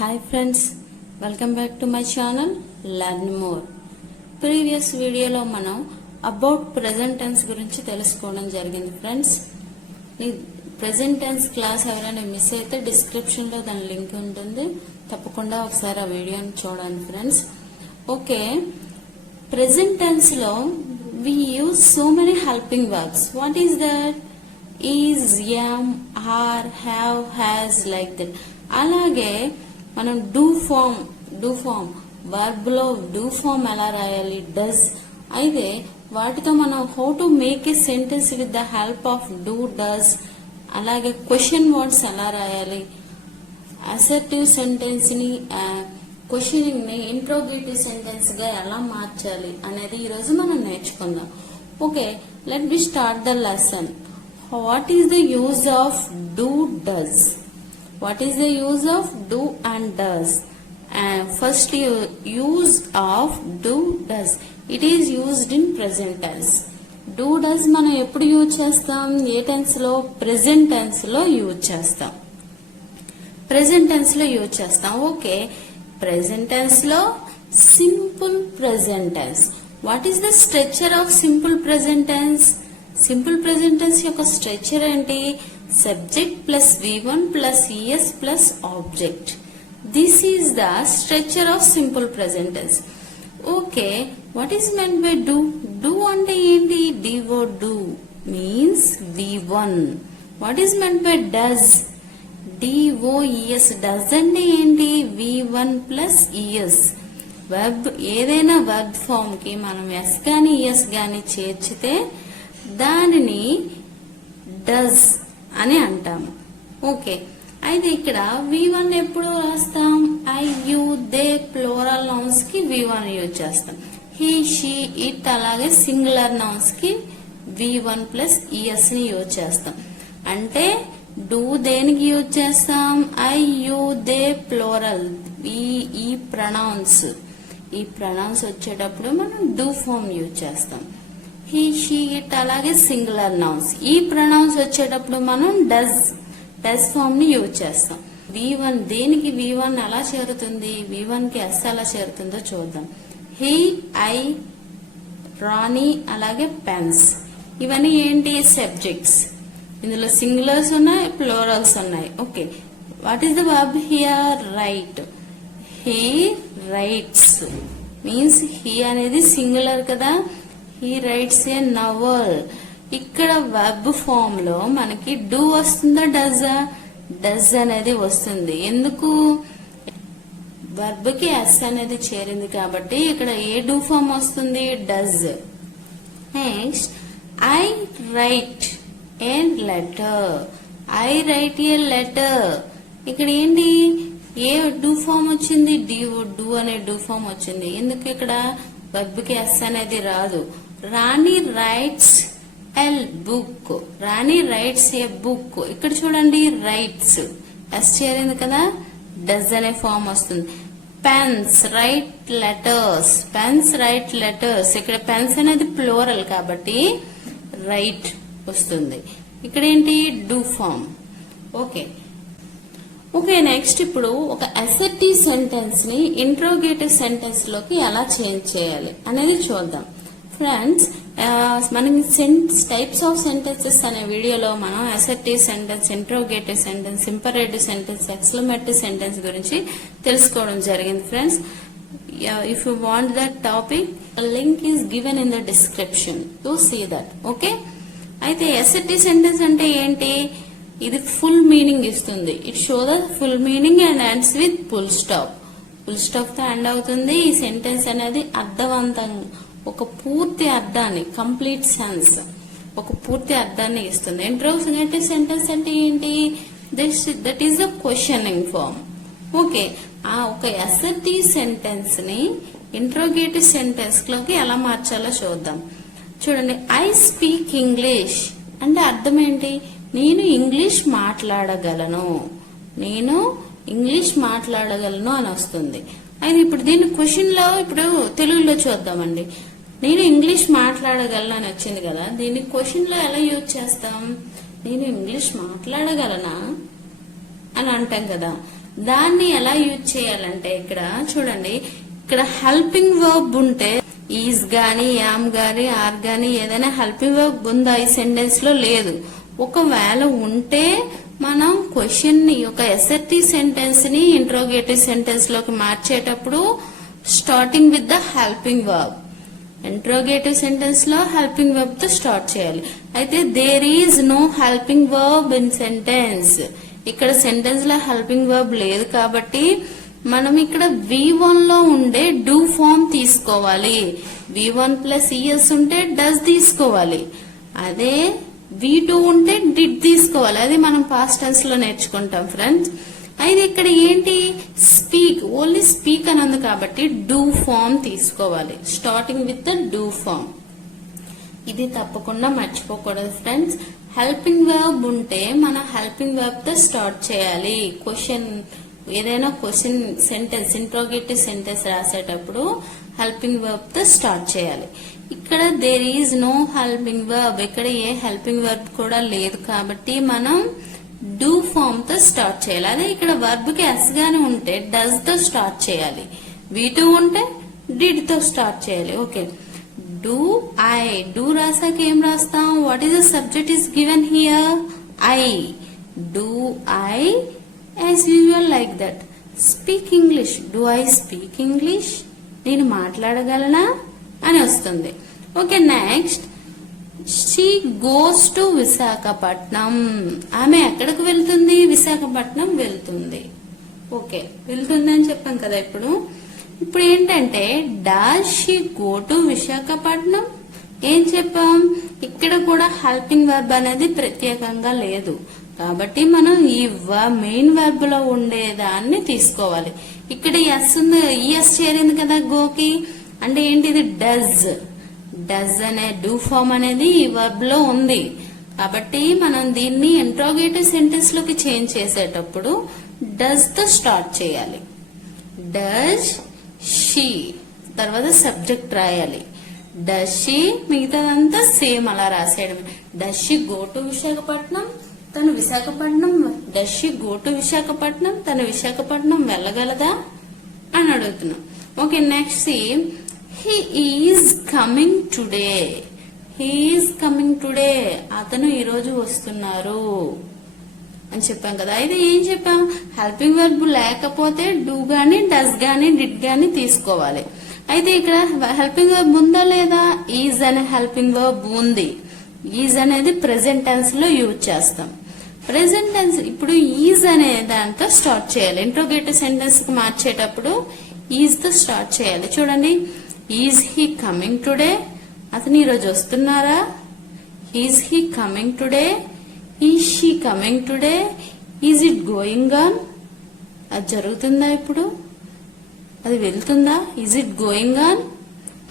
Hi friends, welcome back to my channel Learn More. Previous video లో మనం about present tense గురించి తెలుసుకోవడం జరిగింది ఫ్రెండ్స్. ఈ present tense క్లాస్ ఎవరైనా మిస్ అయితే డిస్క్రిప్షన్ లో దాని లింక్ ఉంటుంది, తప్పకుండా ఒకసారి ఆ వీడియోని చూడండి ఫ్రెండ్స్. ఓకే, present tense లో we use so many helping verbs. What is that? Is, am, are, have, has, like that. అలాగే మనం డూ ఫామ్ వర్బ్ లో డూ ఫామ్ ఎలా రాయాలి, డస్. అయితే వాటితో మనం how to make a sentence with the help of do, does. అలాగే question words ఎలా రాయాలి, అసర్టివ్ సెంటెన్స్ ని క్వశ్చనింగ్ ని ఇంట్రోగేటివ్ సెంటెన్స్ గా ఎలా మార్చాలి అనేది ఈ రోజు మనం నేర్చుకుందాం. Okay, let be start the lesson. What is the use of do, does? What is the use of do and does? First use of do, does. It is used in present tense. Do, does మనం ఎప్పుడు use చేస్తాం? ఏ tense లో? Present tense లో use చేస్తాం. Present tense లో use చేస్తాం. Okay, present tense లో simple present tense. What is the structure of simple present tense? Simple present tense యొక్క స్ట్రక్చర్ ఏంటి? Subject plus V1 plus ES plus object. This is the structure of simple present tense. Okay, what is meant by do? Do ante enti? Do, do means V1. What is meant by does? DOES. Does ante enti? V1 plus ES. Verb ఏదైనా verb form కి మనం S గాని ES గాని చేర్చితే దానిని does అని అంటాము. Okay, అయితే ఇక్కడ V1 ఎప్పుడు రాస్తాం? I, you, they plural nouns కి V1 యూజ్ చేస్తాం. హీ, షీ, ఇట్ అలాగే సింగులర్ నౌన్స్ కి V1 ప్లస్ ES ని యూజ్ చేస్తాం. అంటే డూ దేనికి యూజ్ చేస్తాం? I, you, they plural. ఈ ప్రొనౌన్స్ వచ్చేటప్పుడు మనం డూ ఫామ్ యూజ్ చేస్తాం. హీ, షీ, ఇట్ అలాగే సింగులర్ నౌన్స్. ఈ ప్రొనౌన్స్ వచ్చేటప్పుడు మనం డస్ ఫామ్ ని యూజ్ చేస్తాం. V1 దేనికి V1 ఎలా చేరుతుంది? V1 కి S ఎలా చేరుతుందో చూద్దాం. హీ, ఐ, రాణి అలాగే పెన్స్. ఇవన్నీ ఏంటి? సబ్జెక్ట్స్. ఇందులో సింగులర్స్ ఉన్నాయి, ప్లూరల్స్ ఉన్నాయి. Okay, what is the verb here? Write. He writes means he అనేది సింగులర్ కదా. He writes a novel. ఇక్కడ వెబ్ ఫామ్ లో మనకి డూ వస్తుందా, డజా? డజ్ అనేది వస్తుంది. ఎందుకు? వర్బ్ కి ఎస్ అనేది చేరింది కాబట్టి ఇక్కడ ఏ డూ ఫామ్ వస్తుంది? Does. Next, I right A letter. I right A letter. ఇక్కడ ఏంటి? ఏ డూ ఫామ్ వచ్చింది? డూ అనే డూ ఫామ్ వచ్చింది. ఎందుకు? ఇక్కడ వర్బ్ కి ఎస్ అనేది రాదు. రాణి రైట్స్ ఎల్ బుక్. రాణి రైట్స్ ఏ బుక్. ఇక్కడ చూడండి, రైట్స్ ఎస్ చేరింది కదా, డస్ అనే ఫామ్ వస్తుంది. Pens write letters. Pens write letters. ఇక్కడ పెన్స్ అనేది ప్లూరల్ కాబట్టి రైట్ వస్తుంది. ఇక్కడ ఏంటి? Do form. ఓకే, నెక్స్ట్ ఇప్పుడు ఒక అసర్టివ్ సెంటెన్స్ ని ఇంట్రోగేటివ్ సెంటెన్స్ లోకి ఎలా చేంజ్ చేయాలి అనేది చూద్దాం. ఫ్రెండ్స్, మనం టైప్స్ ఆఫ్ సెంటెన్సెస్ అనే వీడియోలో మనం assertive sentence, interrogative sentence, imperative sentence, exclamative sentence గురించి తెలుసుకోవడం జరిగింది. Friends, if you want that topic, link is given in the description to see that. Okay, అయితే అసర్టివ్ సెంటెన్స్ అంటే ఏంటి? ఇది ఫుల్ మీనింగ్ ఇస్తుంది. It show the full meaning and ends with full stop. Full stop తో end అవుతుంది. ఈ sentence అనేది అర్థవంతంగా ఒక పూర్తి అర్థాన్ని, కంప్లీట్ సెన్స్, ఒక పూర్తి అర్థాన్ని ఇస్తుంది. ఇంట్రోగేటివ్ సెంటెన్స్ అంటే ఏంటి? That is the questioning form. Okay, ఆ ఒక అసర్టివ్ సెంటెన్స్ ని ఇంట్రోగేటివ్ సెంటెన్స్ లోకి ఎలా మార్చాలో చూద్దాం. చూడండి, ఐ స్పీక్ ఇంగ్లీష్ అంటే అర్థం ఏంటి? నేను ఇంగ్లీష్ మాట్లాడగలను. నేను ఇంగ్లీష్ మాట్లాడగలను అని వస్తుంది. అయితే ఇప్పుడు దీన్ని క్వశ్చన్ లో ఇప్పుడు తెలుగులో చూద్దామండి. నేను ఇంగ్లీష్ మాట్లాడగలను అని వచ్చింది కదా, దీన్ని క్వశ్చన్ లో ఎలా యూజ్ చేస్తాం? నేను ఇంగ్లీష్ మాట్లాడగలనా అని అంటాం కదా. దాన్ని ఎలా యూజ్ చేయాలంటే ఇక్కడ చూడండి, ఇక్కడ హెల్పింగ్ వర్బ్ ఉంటే ఈజ్ గాని యామ్ గాని ఆర్ గాని ఏదైనా హెల్పింగ్ వర్బ్ ఉందా ఈ సెంటెన్స్ లో? లేదు. ఒకవేళ ఉంటే మనం క్వశ్చన్ ని ఒక ఎస్ఆర్టీ సెంటెన్స్ ని ఇంట్రోగేటివ్ సెంటెన్స్ లోకి మార్చేటప్పుడు starting with the helping verb, interrogative sentence లో హెల్పింగ్ వర్బ్ తో స్టార్ట్ చేయాలి. అయితే there is no helping verb in sentence, ఇక్కడ సెంటెన్స్ లో హెల్పింగ్ వర్బ్ లేదు కాబట్టి మనం ఇక్కడ V1 లో ఉండే డూ ఫామ్ తీసుకోవాలి. V1 ప్లస్ ఈఎస్ ఉంటే డస్ తీసుకోవాలి. అదే V2 ఉంటే డిడ్ తీసుకోవాలి. అది మనం పాస్ట్ టెన్స్ లో నేర్చుకుంటాం ఫ్రెండ్స్. అయితే ఇక్కడ ఏంటి, స్పీక్, ఓన్లీ స్పీక్ అని ఉంది కాబట్టి డూ ఫామ్ తీసుకోవాలి, starting with the do form. ఇది తప్పకుండా మర్చిపోకూడదు ఫ్రెండ్స్. హెల్పింగ్ వర్బ్ ఉంటే మనం హెల్పింగ్ వర్బ్ తో స్టార్ట్ చేయాలి. క్వశ్చన్ ఏదైనా క్వశ్చన్ సెంటెన్స్ ఇంట్రోగేటివ్ సెంటెన్స్ రాసేటప్పుడు హెల్పింగ్ వర్బ్ తో స్టార్ట్ చేయాలి. ఇక్కడ there is no helping verb, ఇక్కడ ఏ హెల్పింగ్ వర్బ్ కూడా లేదు కాబట్టి మనం డూ ఫామ్ తో స్టార్ట్ చేయాలి. అదే ఇక్కడ వర్బ్ కి ఎస్ గానే ఉంటే డస్ తో స్టార్ట్ చేయాలి. V2 ఉంటే డిడ్ తో స్టార్ట్ చేయాలి. ఓకే, డూ ఐ, డూ రాసాక ఏం రాస్తాం? What is the subject is given here? I. Do I as usual like that. Speak English, do I speak English, నేను మాట్లాడగలనా అని వస్తుంది. Okay, next she goes to Visakhapatnam. ఆమె ఎక్కడికి వెళ్తుంది? విశాఖపట్నం వెళ్తుంది. ఓకే, వెళ్తుంది అని చెప్పాం కదా. ఇప్పుడు ఏంటంటే does she go to Visakhapatnam ఏం చెప్పాం? ఇక్కడ కూడా హెల్పింగ్ వర్బ్ అనేది ప్రత్యేకంగా లేదు కాబట్టి మనం ఈ మెయిన్ వర్బ్ లో ఉండేదాన్ని తీసుకోవాలి. ఇక్కడ ఎస్ ఉంది, ఈఎస్ చేరింది కదా గోకి, అంటే ఏంటిది? డజ్. డజ్ అనే డూ ఫామ్ అనేది ఈ వర్బ్ లో ఉంది కాబట్టి మనం దీన్ని ఇంట్రోగేటివ్ సెంటెన్స్ లోకి చేంజ్ చేసేటప్పుడు డజ్ తో స్టార్ట్ చేయాలి. డజ్ షీ, తర్వాత సబ్జెక్ట్ రాయాలి. డజ్ షీ, మిగతాదంతా సేమ్ అలా రాసేయడం. Does she go to Visakhapatnam, తను Visakhapatnam, does she go to Visakhapatnam, తను విశాఖపట్నం వెళ్ళగలదా అని అడుగుతున్నాం. Okay, next he is coming today. He is coming today, అతను ఈరోజు వస్తున్నారు అని చెప్పాం కదా. అయితే ఏం చెప్పాం? హెల్పింగ్ వర్బ్ లేకపోతే డూ గాని డస్ గాని డిడ్ గాని తీసుకోవాలి. అయితే ఇక్కడ హెల్పింగ్ వర్బ్ ఉందా లేదా? ఈజ్ అనే హెల్పింగ్ వర్బ్ ఉంది. ఈజ్ అనేది ప్రెసెంట్ టెన్స్ లో యూజ్ చేస్తాం. ప్రెసెంట్ టెన్స్ ఇప్పుడు ఈజ్ అనే దాంతో స్టార్ట్ చేయాలి. ఇంట్రోగేటివ్ సెంటెన్స్ కి మార్చేటప్పుడు ఈజ్ తో స్టార్ట్ చేయాలి. చూడండి, ఈజ్ హీ కమింగ్ టుడే, అతను ఈరోజు వస్తున్నారా? Is he coming today, is she coming today, is it going on, అది జరుగుతుందా ఇప్పుడు? అది వెళ్తుందా? ఈజ్ ఇట్ గోయింగ్ ఆన్,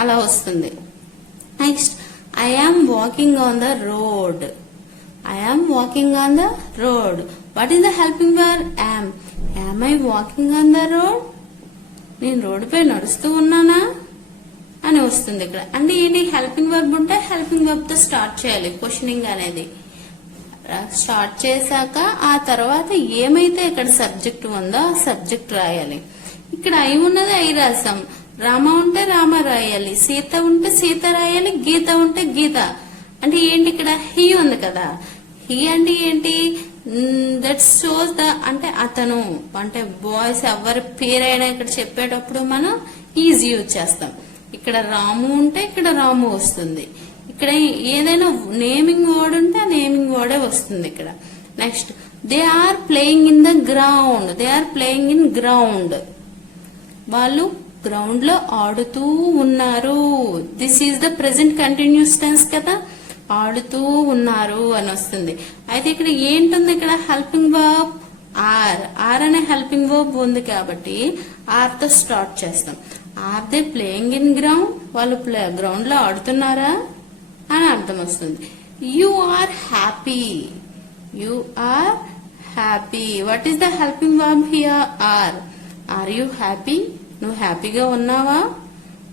అలా వస్తుంది. Next I am walking on the road. I am walking on the road. What is the helping verb? Am. Am I walking on the road? నేను road పై నడుస్తూ ఉన్నానా అని వస్తుంది ఇక్కడ. అంటే ఏంటి? హెల్పింగ్ వర్బ్ ఉంటే హెల్పింగ్ వర్బ్ తో స్టార్ట్ చేయాలి. క్వశ్చనింగ్ అనేది స్టార్ట్ చేశాక ఆ తర్వాత ఏమైతే ఇక్కడ సబ్జెక్ట్ ఉందో ఆ సబ్జెక్ట్ రాయాలి. ఇక్కడ ఐ ఉన్నది ఐ రాసాం. రామ ఉంటే రామ రాయాలి, సీత ఉంటే సీత రాయాలి, గీత ఉంటే గీత. అంటే ఏంటి? ఇక్కడ హీ ఉంది కదా. హీ అంటే ఏంటి? దట్ షోస్ ద, అంటే అతను, అంటే బాయ్స్ ఎవరి పేరైనా ఇక్కడ చెప్పేటప్పుడు మనం ఈజ్ యూజ్ చేస్తాం. ఇక్కడ రాము ఉంటే ఇక్కడ రాము వస్తుంది. ఇక్కడ ఏదైనా నేమింగ్ వర్డ్ ఉంటే ఆ నేమింగ్ వర్డే వస్తుంది ఇక్కడ. Next they are playing in the ground. They are playing in ground, వాళ్ళు గ్రౌండ్ లో ఆడుతూ ఉన్నారు. This is the present continuous tense కదా, ఆడుతూ ఉన్నారు అని వస్తుంది. అయితే ఇక్కడ ఏంటుంది? ఇక్కడ హెల్పింగ్ వర్బ్ ఆర్. ఆర్ అనే హెల్పింగ్ వర్బ్ ఉంది కాబట్టి ఆర్ తో స్టార్ట్ చేస్తాం. Are they playing in ground, వాళ్ళు గ్రౌండ్ లో ఆడుతున్నారా అని అర్థం వస్తుంది. You are happy. You are happy. What is the helping verb here? Are. Are you happy? నువ్వు హ్యాపీగా ఉన్నావా?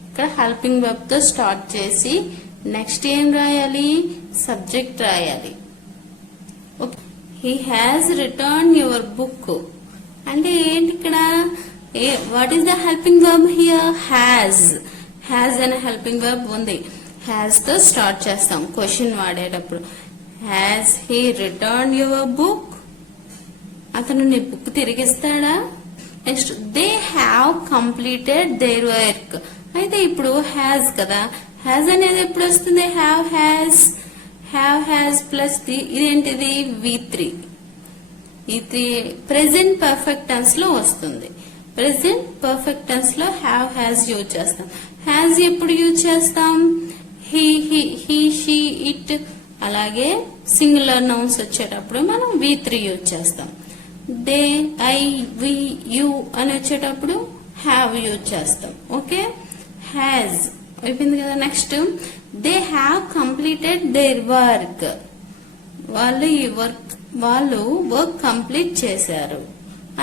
ఇక్కడ హెల్పింగ్ వర్బ్ తో స్టార్ట్ చేసి నెక్స్ట్ ఏం రాయాలి? సబ్జెక్ట్ రాయాలి. He has return your book. అంటే ఏంటి ఇక్కడ what is the helping verb here? Has. Has అనే హెల్పింగ్ వర్బ్ ఉంది. హ్యాజ్ తో స్టార్ట్ చేస్తాం క్వశ్చన్ వాడేటప్పుడు. Has he return your book? అతను నీ బుక్ తిరిగిస్తాడా? Next they have completed their work. అయితే ఇప్పుడు హ్యాజ్ కదా, హ్యాజ్ అనేది ఎప్పుడు వస్తుంది? హ్యావ్ హ్యాజ్ ప్లస్ ఇదేంటిది? V3. ఇది ప్రెసెంట్ పర్ఫెక్ట్ టెన్స్ లో వస్తుంది. ప్రెసెంట్ పర్ఫెక్ట్ టెన్స్ లో హ్యావ్ హ్యాజ్ యూజ్ చేస్తాం. హ్యాజ్ ఎప్పుడు యూజ్ చేస్తాం? He she it. అలాగే సింగులర్ నౌన్స్ వచ్చేటప్పుడు మనం V3 యూజ్ చేస్తాం. దే, ఐ, వి, యు అని వచ్చేటప్పుడు హ్యావ్ యూజ్ చేస్తాం. ఓకే, హ్యాజ్ అయిపోయింది కదా. Next they have completed their work. వాళ్ళు వర్క్ కంప్లీట్ చేశారు.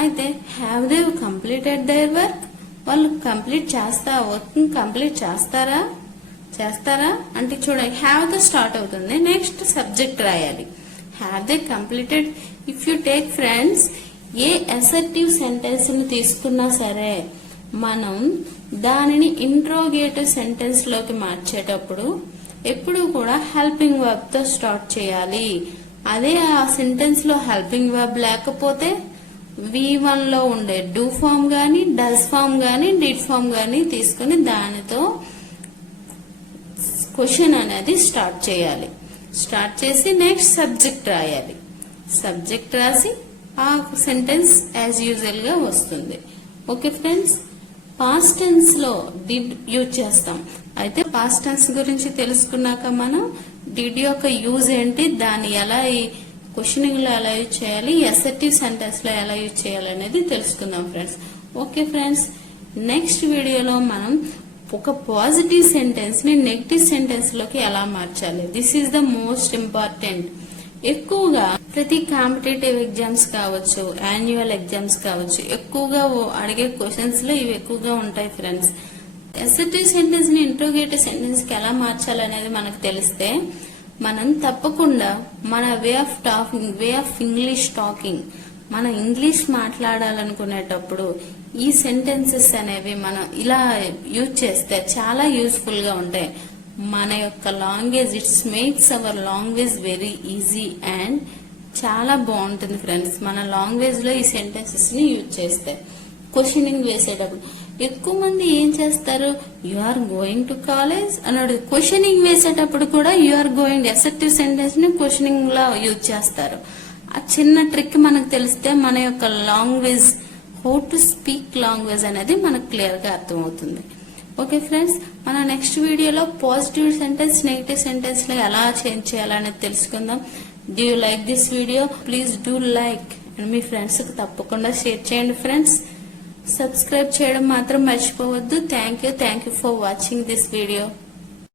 అయితే have they completed their work? వాళ్ళు వర్క్ కంప్లీట్ చేస్తారా అంటే చూడండి, హ్యావ్ తో స్టార్ట్ అవుతుంది. నెక్స్ట్ సబ్జెక్ట్ రాయాలి. Have they completed. If you take friends, A assertive sentence ని తీసుకున్నా సరే మనం దానిని ఇంట్రోగేటివ్ సెంటెన్స్ లోకి మార్చేటప్పుడు ఎప్పుడు కూడా హెల్పింగ్ వర్బ్ తో స్టార్ట్ చేయాలి. అదే ఆ సెంటెన్స్ లో హెల్పింగ్ వర్బ్ లేకపోతే V1 లో ఉండే డూ ఫామ్ గానీ, డస్ ఫామ్ గానీ, డిడ్ ఫామ్ గానీ తీసుకుని దానితో క్వశ్చన్ అనేది స్టార్ట్ చేయాలి. స్టార్ట్ చేసి నెక్స్ట్ సబ్జెక్ట్ రాయాలి. సబ్జెక్ట్ రాసి ఆ సెంటెన్స్ యాజ్ యూజువల్ గా వస్తుంది. ఓకే ఫ్రెండ్స్, పాస్ట్ టెన్స్ లో డిడ్ యూజ్ చేస్తాం. అయితే పాస్ట్ టెన్స్ గురించి తెలుసుకున్నాక మనం డిడ్ యొక్క యూజ్ ఏంటి, దాన్ని ఎలా ఈ క్వశ్చనింగ్ లో ఎలా యూజ్ చేయాలి, అసర్టివ్ సెంటెన్స్ లో ఎలా యూజ్ చేయాలి అనేది తెలుసుకుందాం ఫ్రెండ్స్. ఓకే ఫ్రెండ్స్, నెక్స్ట్ వీడియోలో మనం ఒక పాజిటివ్ సెంటెన్స్ ని నెగటివ్ సెంటెన్స్ లోకి ఎలా మార్చాలి, this is the most important. ఎక్కువగా ప్రతి కాంపిటేటివ్ ఎగ్జామ్స్ కావచ్చు, యాన్యువల్ ఎగ్జామ్స్ కావచ్చు, ఎక్కువగా అడిగే క్వశ్చన్స్ లో ఇవి ఎక్కువగా ఉంటాయి ఫ్రెండ్స్. అసర్టివ్ సెంటెన్స్ ని ఇంట్రోగేటివ్ సెంటెన్స్ కి ఎలా మార్చాలనేది మనకు తెలిస్తే మనం తప్పకుండా మన వే ఆఫ్ ఇంగ్లీష్ టాకింగ్, మన ఇంగ్లీష్ మాట్లాడాలనుకునేటప్పుడు ఈ సెంటెన్సెస్ అనేవి మనం ఇలా యూజ్ చేస్తే చాలా యూస్ఫుల్ గా ఉంటాయి. మన యొక్క language, it's makes hour language very easy and చాలా బాగుంటుంది ఫ్రెండ్స్. మన లాంగ్వేజ్ లో ఈ సెంటెన్సెస్ ని యూజ్ చేస్తే క్వశ్చనింగ్ వేసేటప్పుడు ఎక్కువ మంది ఏం చేస్తారు, you are going to college అన్నాడు. క్వశ్చనింగ్ వేసేటప్పుడు కూడా you are going assertive sentence ని క్వశ్చనింగ్ లా యూజ్ చేస్తారు. ఆ చిన్న ట్రిక్ మనకు తెలిస్తే మన యొక్క language, how to speak language అనేది మనకు క్లియర్ గా అర్థమవుతుంది. ఓకే ఫ్రెండ్స్, మన నెక్స్ట్ వీడియోలో పాజిటివ్ సెంటెన్స్, నెగిటివ్ సెంటెన్స్ లో ఎలా చేంజ్ చేయాలనేది తెలుసుకుందాం. Do you like this video? Please do like and మీ ఫ్రెండ్స్ కి తప్పకుండా షేర్ చేయండి ఫ్రెండ్స్. సబ్స్క్రైబ్ చేయడం మాత్రం మర్చిపోవద్దు. Thank you for watching this video.